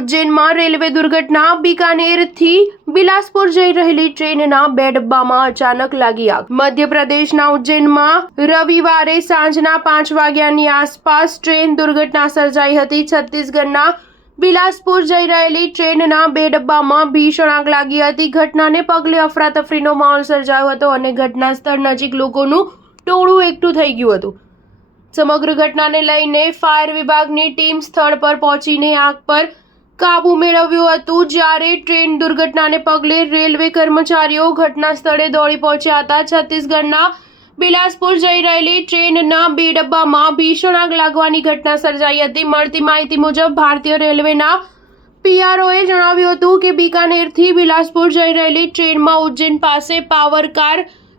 ઉજ્જૈનમાં railway દુર્ઘટના બીકાનેરથી બિલાસપુર જઈ રહેલી ટ્રેનના 2 ડબ્બામાં અચાનક લાગી આગ। મધ્યપ્રદેશના ઉજ્જૈનમાં રવિવારે સાંજના 5 વાગ્યાની આસપાસ ટ્રેન દુર્ઘટના સર્જાઈ હતી। છત્તીસગઢના બિલાસપુર જઈ રહેલી ટ્રેનના 2 ડબ્બામાં ભીષણ આગ લાગી હતી। ઘટનાને પગલે અફરાતફરીનો માહોલ સર્જાયો હતો અને ઘટના સ્થળ નજીક લોકોનું ટોળું એકઠું થઈ ગયું હતું। સમગ્ર ઘટનાને લઈને ફાયર વિભાગની ટીમ સ્થળ પર પહોંચીને આગ પર કાબુ મેળવ્યો હતો। જ્યારે ટ્રેન દુર્ઘટનાને પગલે રેલવે કર્મચારીઓ ઘટના સ્થળે દોડી પહોંચ્યા હતા। છત્તીસગઢના બિલાસપુર જઈ રહેલી ટ્રેનના 2 ડબ્બામાં ભીષણ આગ લાગવાની ઘટના સર્જાઈ હતી। મળતી માહિતી મુજબ ભારતીય રેલવેના પીઆરઓએ જણાવ્યું હતું કે બીકાનેરથી બિલાસપુર જઈ રહેલી ટ્રેનમાં ઉજ્જૈન પાસે પાવર કાર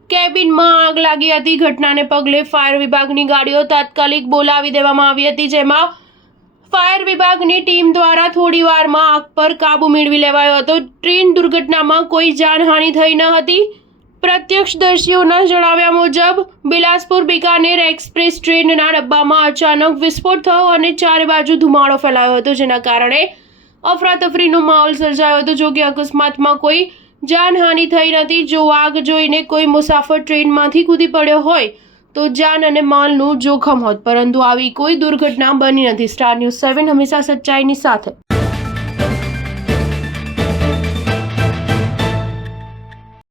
કેબિનમાં આગ લાગી હતી। ઘટનાને પગલે ફાયર વિભાગની ગાડીઓ તાત્કાલિક બોલાવી દેવામાં આવી હતી, જેમાં ફાયર વિભાગની ટીમ દ્વારા થોડી વારમાં આગ પર કાબુ મેળવી લેવાયો હતો। ટ્રેન દુર્ઘટનામાં કોઈ જાનહાનિ થઈ ન હતી। પ્રત્યક્ષદર્શીઓના જણાવ્યા મુજબ બિલાસપુર બીકાનેર એક્સપ્રેસ ટ્રેનના ડબ્બામાં અચાનક વિસ્ફોટ થયો અને ચારે બાજુ ધુમાડો ફેલાયો હતો, જેના કારણે અફરાતફરીનો માહોલ સર્જાયો હતો। જો કે અકસ્માતમાં કોઈ જાનહાનિ થઈ નથી। જો આગ જોઈને કોઈ મુસાફર ટ્રેનમાંથી કૂદી પડ્યો હોય તો જાન અને માલનું જોખમ હોત, પરંતુ આવી કોઈ દુર્ઘટના બની નથી। સ્ટાર ન્યૂઝ 7 હંમેશા સચ્ચાઈની સાથે।